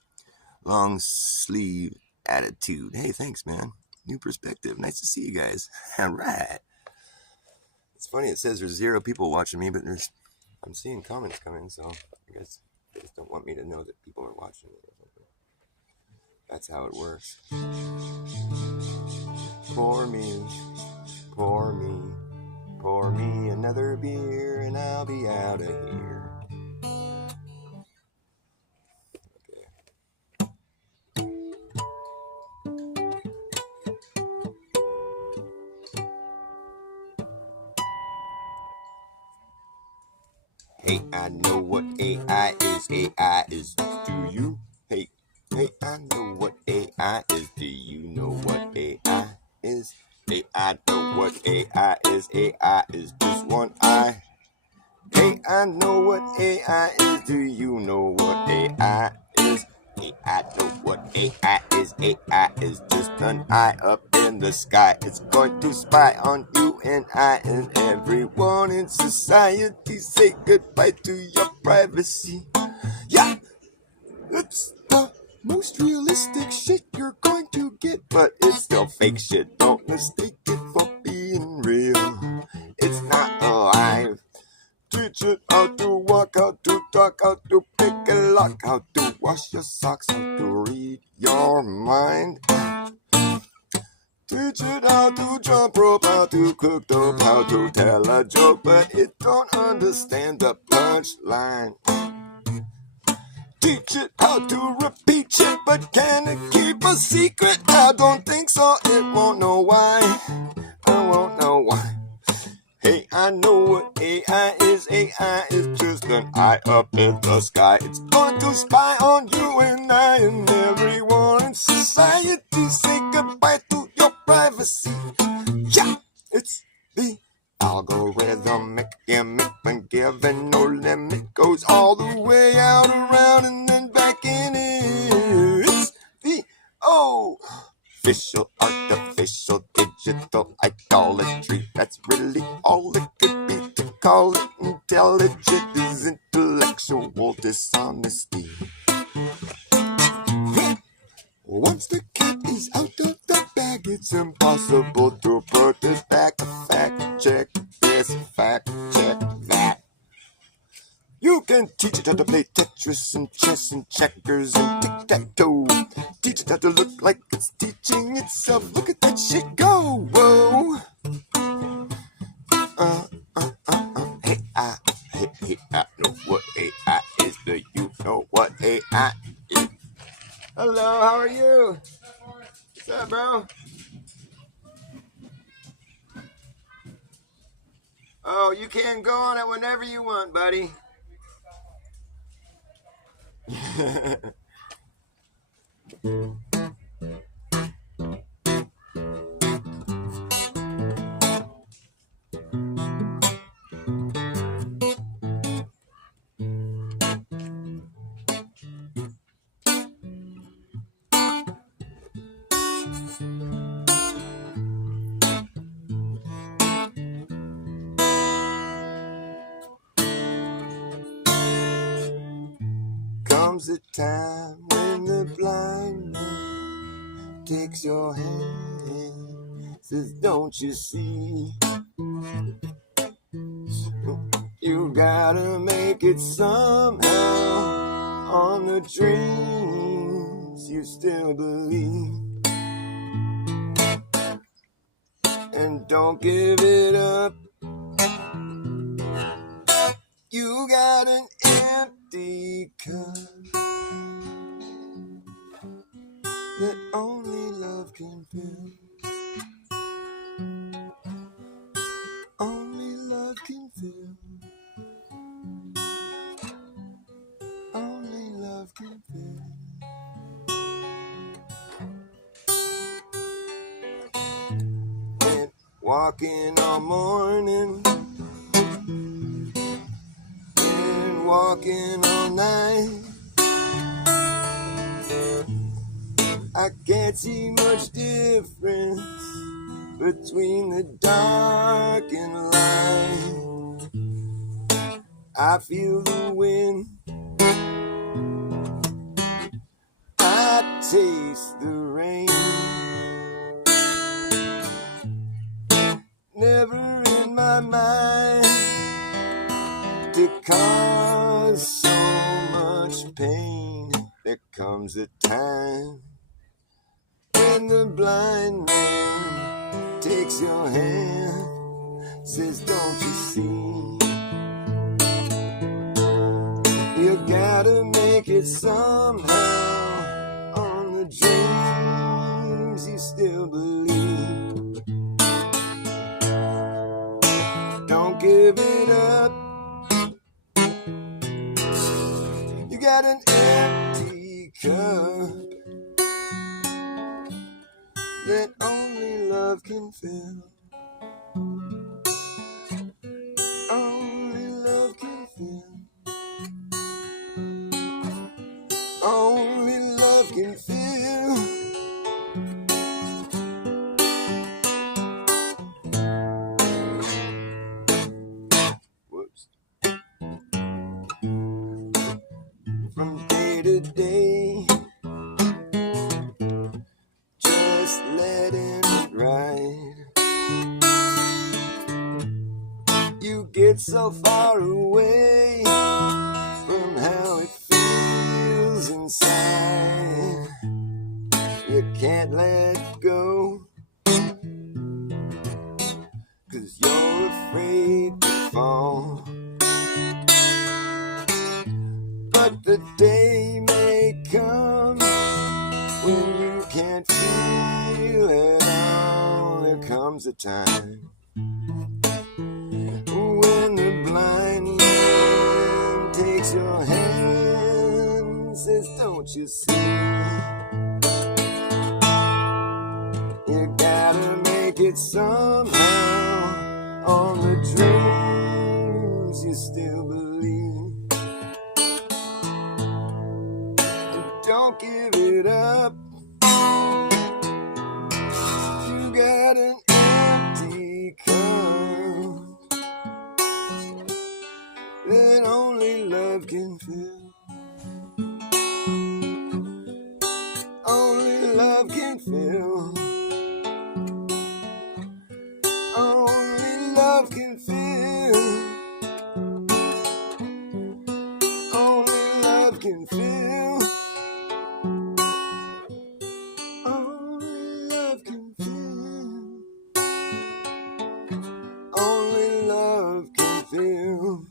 Long sleeve attitude. Hey, thanks, man. New perspective. Nice to see you guys. All right. It's funny. It says there's 0 people watching me, but I'm seeing comments come in, so I guess they just don't want me to know that people are watching it or something. That's how it works. Pour me, pour me, pour me another beer, and I'll be out of here. Hey, I know what AI is. AI is, do you? Hey, I know what AI is. Do you know what AI is? Hey, I know what AI is. AI is just one eye. Hey, I know what AI is. Do you know what AI is? Hey, I know what AI is. AI is just an eye up in the sky. It's going to spy on you and I and everyone in society. Say goodbye to your privacy. Yeah, it's the most realistic shit you're going to get, but it's still fake shit. Don't mistake it for being real. It's not alive. Teach it how to walk, how to talk, how to pick a lock, how to wash your socks, how to read your mind. Teach it how to jump rope, how to cook dope, how to tell a joke, but it don't understand the punchline. Teach it how to repeat shit, but can it keep a secret? I don't think so, it won't know why. I won't know why. Hey, I know what AI is. AI is just an eye up in the sky. It's going to spy on you and I and everyone in society. Say goodbye to your privacy. Yeah, it's the algorithmic gimmick when given no limit. Goes all the way out around and then back in it. It's the official, artificial, digital idolatry. That's really all it could be. To call it intelligent is intellectual dishonesty. Once the cat is out of the bag, it's impossible to put it back. Fact check this, fact check that. You can teach it how to play Tetris and chess and checkers and tic-tac-toe. Teach it how to look like it's teaching itself. Look at that shit go, whoa. Hey, I know what AI is. Do you know what AI is? Hello, how are you? What's up, bro? Oh, you can go on it whenever you want, buddy. Comes a time when the blind man takes your hand, says, don't you see? You gotta make it somehow on the dreams you still believe. And don't give it up. You got an empty cup that only love can fill. Only love can fill. Only love can fill. And walking all morning and walking all night, I can't see much difference between the dark and light. I feel the wind, I taste the rain. Never in my mind to cause so much pain. There comes a time when the blind man takes your hand, says, don't you see? You gotta make it somehow on the dreams you still believe. Don't give it up. You got an empty cup that only love can fill. Only love can fill. Only love can fill. Whoops. From day to day, just letting it ride. You get so far away from how it feels inside. You can't let go, 'cause you're afraid to fall. But the day may come when you can't feel it all. There comes a time when the blind man takes your hand, says, don't you see? You gotta make it somehow on the dreams you still believe. And don't give it up. You got an empty cup that only love can fill. Only love can fill. Only love can fill. Only love can fill. Only love can fill. Only love can fill.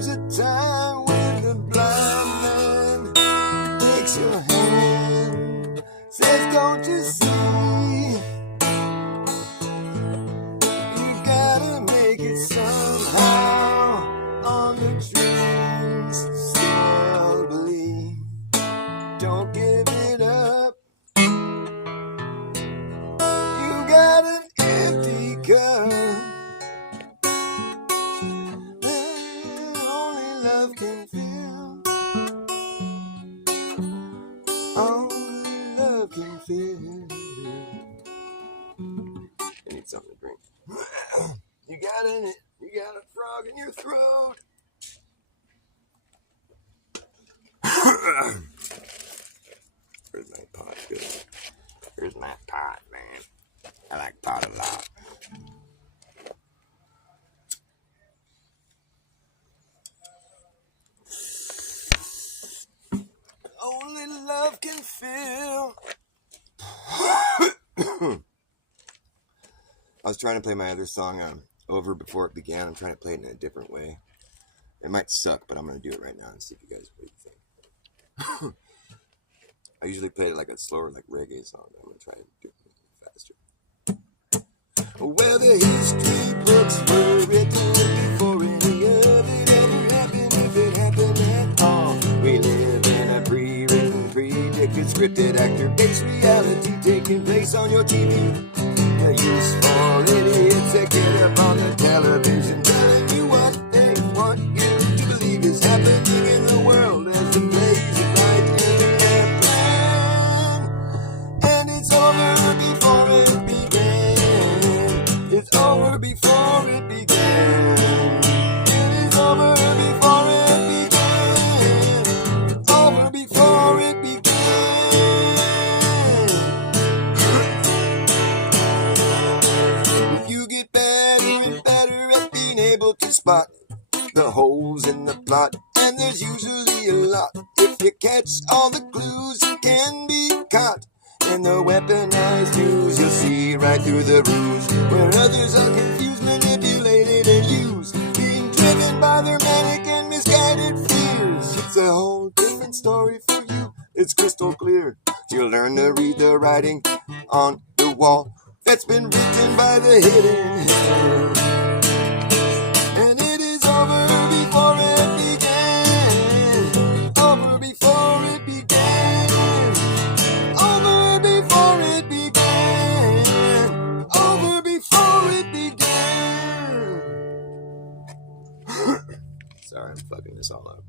comes a time when the blind man takes your hand, says, don't you see? You gotta make it somehow on the dreams. Still believe, don't give it up. You got an empty cup. Only love can fill. Only love can fill. I need something to drink. You got a frog in your throat. Where's my pot? Good. Here's my pot, man. I like pot a lot. Only love can fill. I was trying to play my other song over before it began. I'm trying to play it in a different way. It might suck, but I'm going to do it right now and see if you guys what you think. I usually play it like a slower, like reggae song. I'm going to try and do it faster. Well, the history books were written before any of it ever happened, if it happened at all. We live in a pre-written, predicted, scripted, actor-based reality taking place on your TV. A useful idiots that get up on the television telling you what they want you to believe is happening in the world as the plays it right in their plan. And it's over before it began. It's over before it began. It is over before it began. Over before it began. You get better and better at being able to spot the holes in the plot, and there's usually a lot. If you catch all the clues, you can be caught. In the weaponized news, you'll see right through the ruse, where others are confused, manipulated, and used, being driven by their manic and misguided fears. It's a whole different story for you. It's crystal clear. You'll learn to read the writing on the wall that's been written by the hidden hand. And it is over before it began. Over before it began. Over before it began. Over before it began. Sorry, I'm fucking this all up.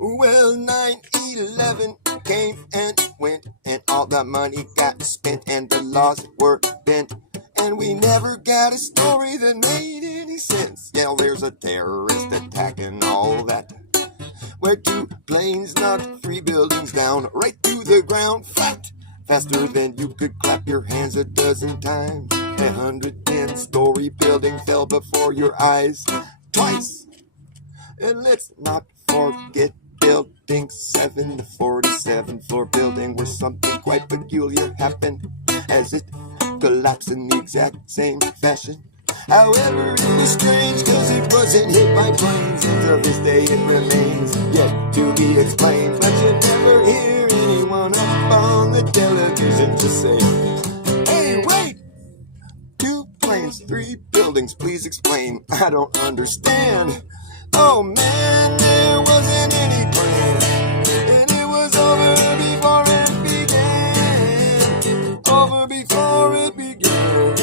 Well, 9/11 came and went, and all the money got spent, and the laws were bent, and we never got a story that made any sense. Yeah, there's a terrorist attack and all that, where 2 planes knocked 3 buildings down, right through the ground, flat, faster than you could clap your hands a dozen times. 110-story building fell before your eyes twice. And let's not forget Building 7, the 47th floor building, where something quite peculiar happened as it collapsed in the exact same fashion. However, it was strange, cause it wasn't hit by planes, and to this day it remains yet to be explained. But you never hear anyone up on the television just say, hey, wait! 2 planes, 3 buildings, please explain. I don't understand. Oh man, there wasn't any plan, and it was over before it began. Over before it began.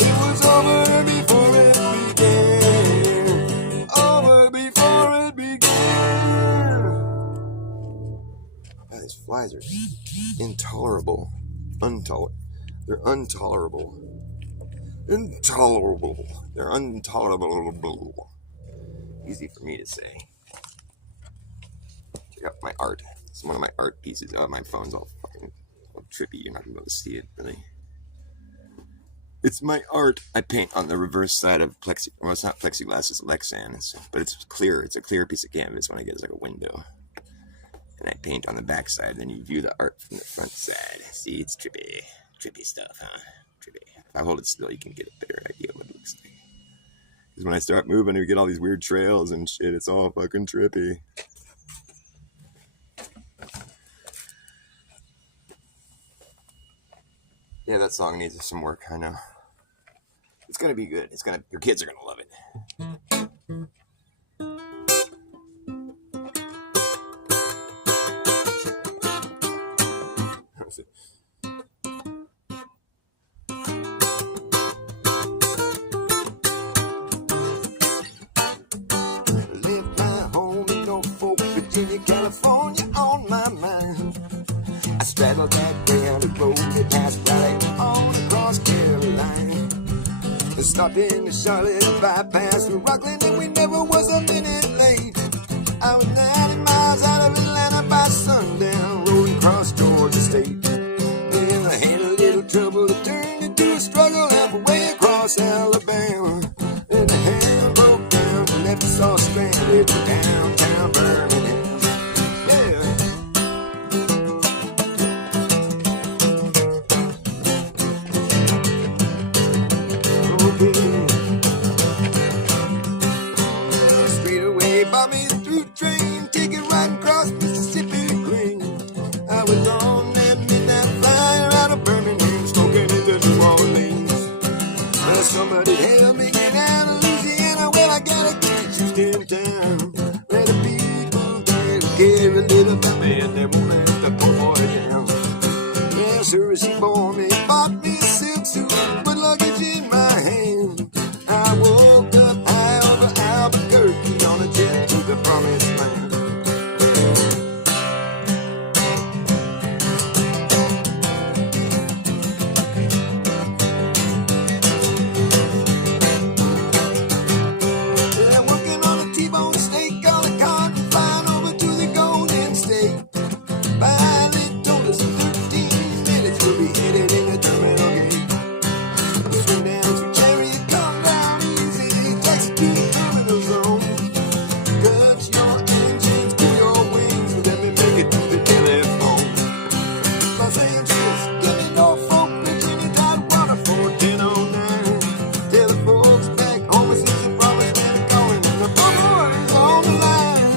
It was over before it began. Over before it began. Oh, these flies are intolerable. They're intolerable. Intolerable. They're intolerable. Easy for me to say. Check out my art. It's one of my art pieces. Oh, my phone's all fucking trippy. You're not gonna be able to see it, really. It's my art. I paint on the reverse side of well, it's not plexiglass, it's Lexan. But it's clear. It's a clear piece of canvas when I get it like a window. And I paint on the back side, then you view the art from the front side. See, it's trippy. Trippy stuff, huh? Trippy. If I hold it still, you can get a better idea of what it looks like. Because when I start moving, we get all these weird trails and shit. It's all fucking trippy. Yeah, that song needs some work, I know. It's gonna be good. Your kids are gonna love it. Live my home in Norfolk, Virginia, California on my mind. I straddled that Greyhound road that passed right on across Carolina. I stopped in the Charlotte bypass with Rockland, and we never was a minute late. I was 90 miles out of Atlanta by sundown, rolling across Georgia State. Then I had a little trouble that turned into a struggle halfway across Alabama. Then the hand broke down and left us all stranded in downtown Birmingham. Straight away, bought me a through train, take it right across Mississippi Green. I was on that midnight flyer out of Birmingham, smoking into New Orleans. Well, somebody help me get out of Louisiana. Well, I gotta get Houston town, where the people there care a little about me and they won't let the poor boy down. Yeah, sure as she bore me, bought me a silk suit, put luggage in my hand. I woke up high over Albuquerque on a jet to the promised land. Yeah, working on a T-bone steak on a cart and flying over to the Golden State. Pilot told us in 13 minutes we'll be headed in the terminal gate. Swing down through Chariot, come down easy, taxi to the terminal zone. Cut your engines, cool your wings, let me make it to the telephone. Los Angeles, get me Norfolk, Virginia, Tidewater, 41009. Tell the folks back home, it's just a promise, man, they're calling, and the poor boy's on the line.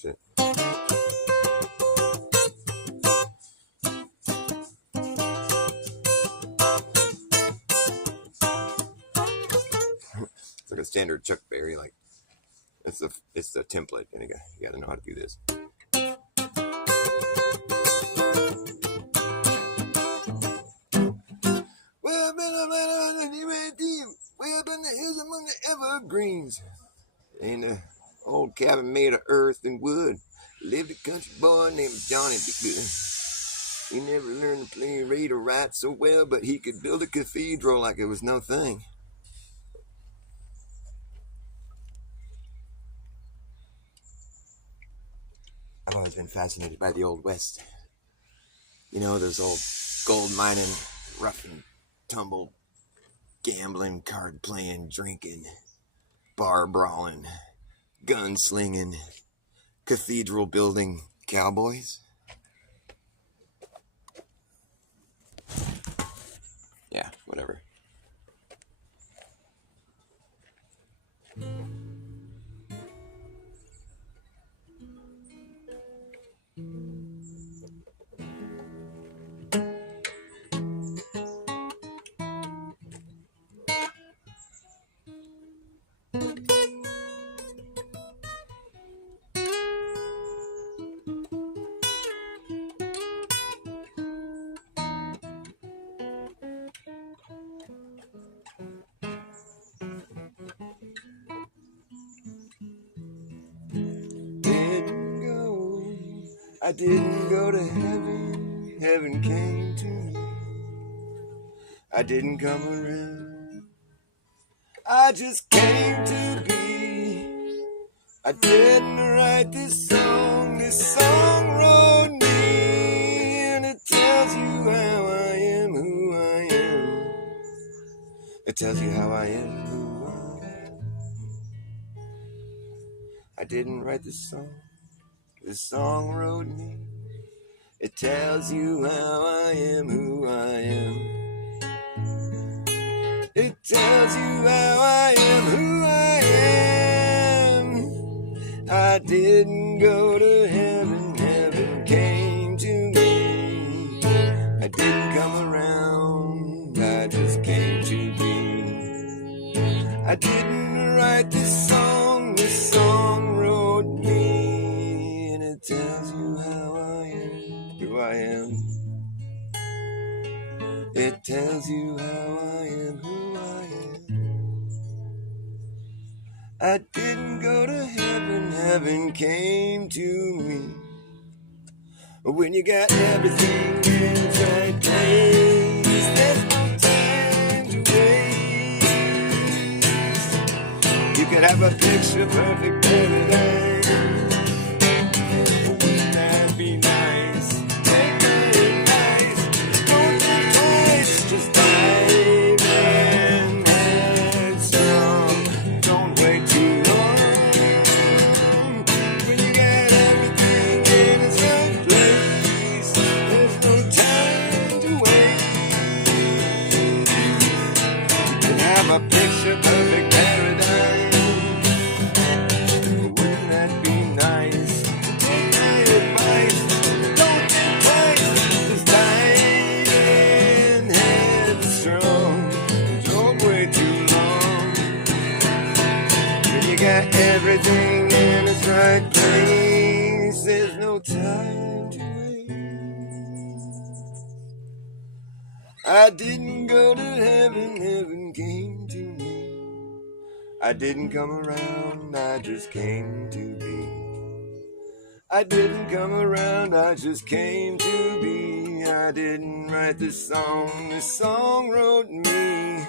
Shit. It's like a standard Chuck Berry, like it's the template, and you gotta know how to do this. Well, way up in the hills among the evergreens, in an old cabin made of earth and wood, lived a country boy named Johnny B. Good. He never learned to play, read, or write so well, but he could build a cathedral like it was no thing. I've always been fascinated by the Old West. You know, those old gold mining, rough and tumble, gambling, card playing, drinking, bar brawling, gun slinging, cathedral building cowboys. Yeah, whatever. I didn't go to heaven, heaven came to me. I didn't come around, I just came to be. I didn't write this song wrote me. And it tells you how I am, who I am. It tells you how I am, who I am. I didn't write this song wrote me. It tells you how I am, who I am. It tells you how I am, who I am. I didn't go to heaven, heaven came to me. I didn't come around, I just came to be. I didn't write this song wrote me. And it tells you how I am, who I am. It tells you how I am, who I am. I didn't go to heaven, heaven came to me. When you got everything in its right place, there's no time to waste. You could have a picture perfect paradise. Wouldn't that be nice? Take my advice, don't think twice, just dive in headstrong. Don't wait too long. When you got everything in its right place, there's no time to waste. You can have a picture perfect paradise. Wouldn't that be nice? Take my advice, don't think twice, just dive in headstrong. Don't wait too long. When you got everything in its right place, there's no time to waste. I didn't go to heaven, heaven came to me. I didn't come around, I just came to be. I didn't come around, I just came to be. I didn't write this song wrote me.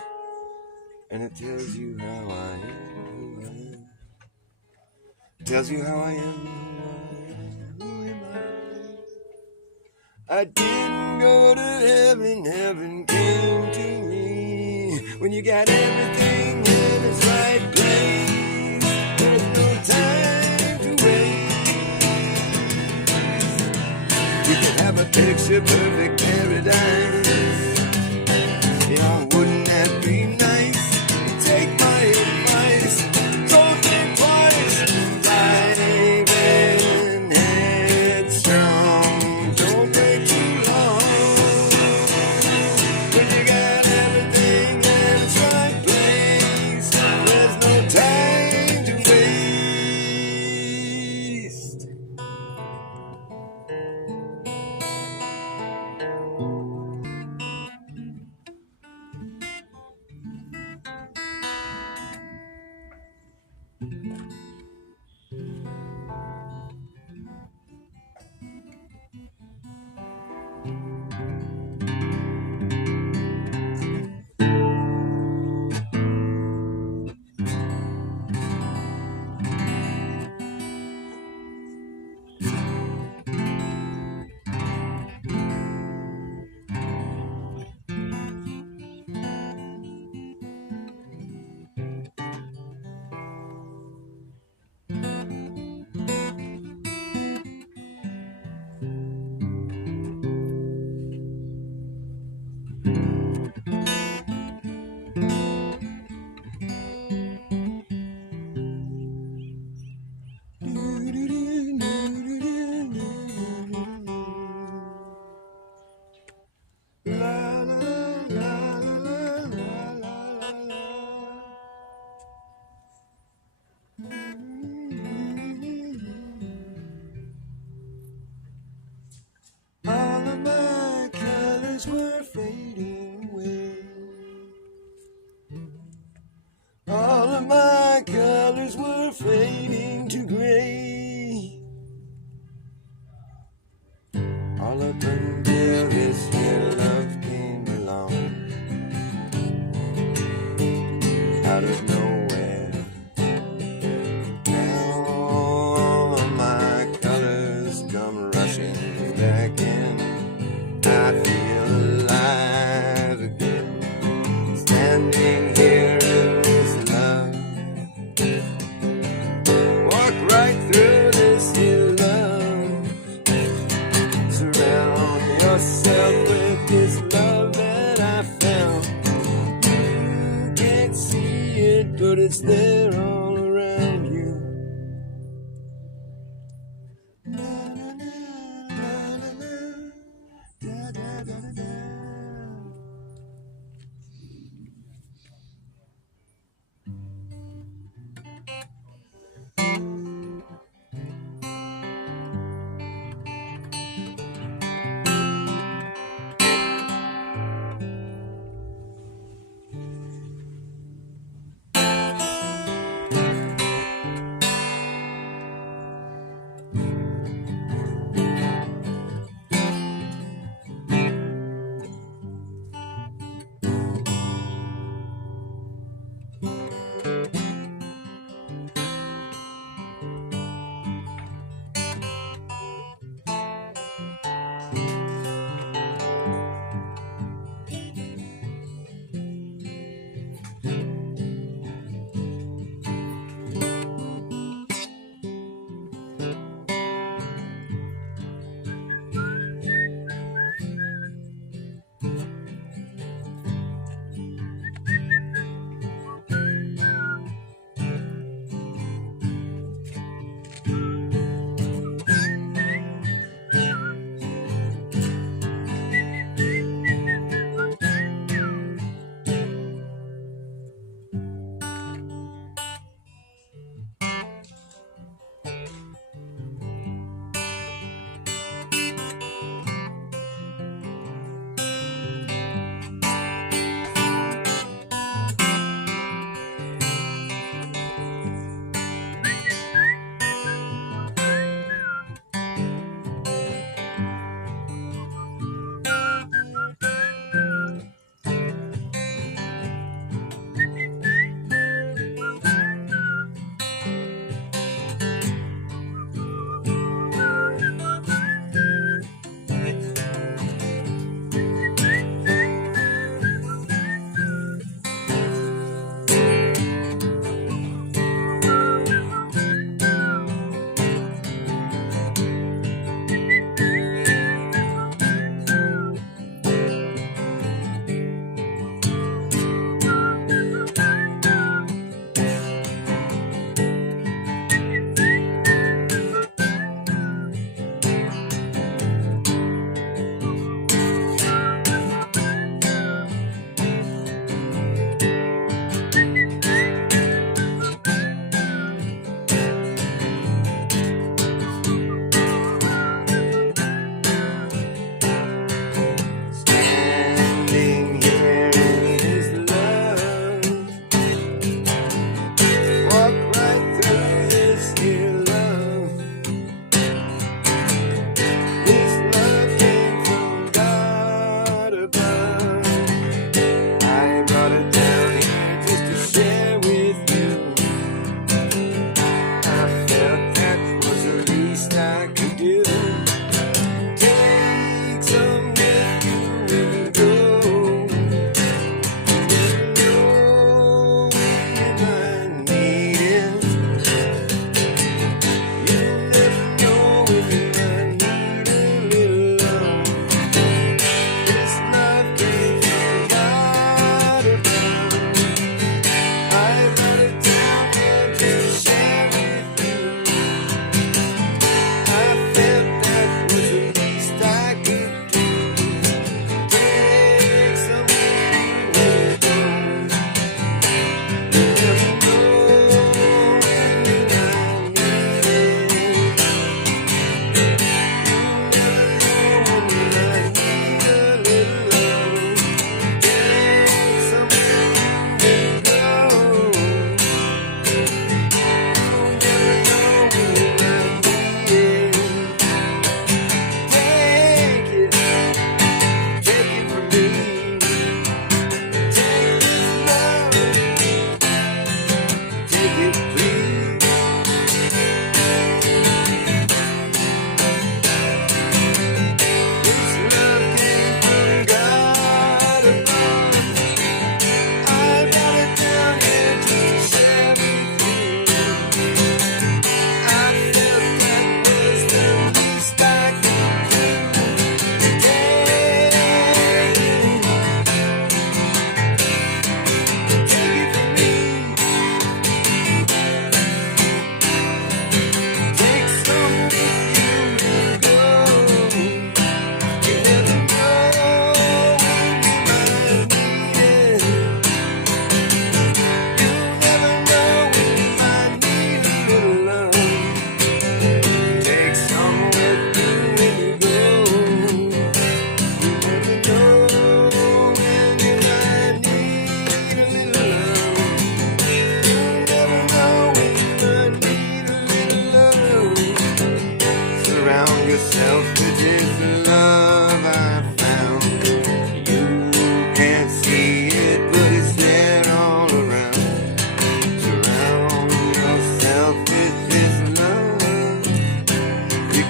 And it tells you how I am, who I am. It tells you how I am, who am I? I didn't go to heaven, heaven came to me. When you got everything in its right place, there's no time to waste. You can have a picture perfect paradise. Yeah, wouldn't that be nice? Take my advice, don't think twice, dive in headstrong. Don't wait too long. When you got everything in its right place, there's no time to waste.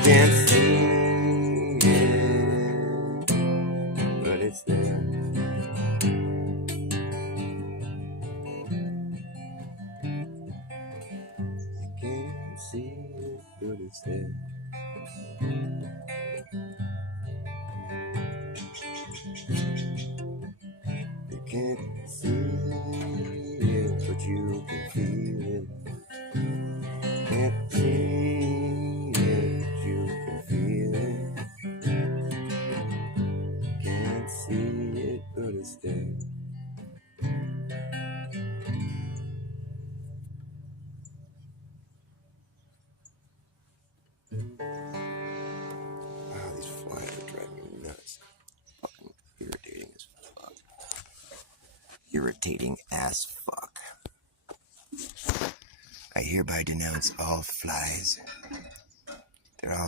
can't see it, but it's there. You can't see it, but it's there. You can't see it, but you can feel it. Can't see it, but you can feel it. Can't see it, but it's there. Wow, these flies are driving me nuts. Fucking irritating as fuck. Irritating as fuck. I hereby denounce all flies. They're all